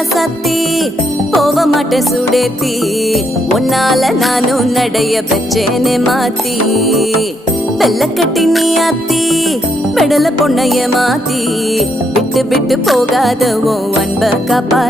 ராசாத்தி போக மாட்டேன் சுடேத்தி உன்னால நானும் நடைய பெற்றேனே மாத்தி வெள்ள கட்டி நீ ஆத்தி பெடல பொண்ணைய மாத்தி விட்டு விட்டு போகாத உன் அன்ப காப்பா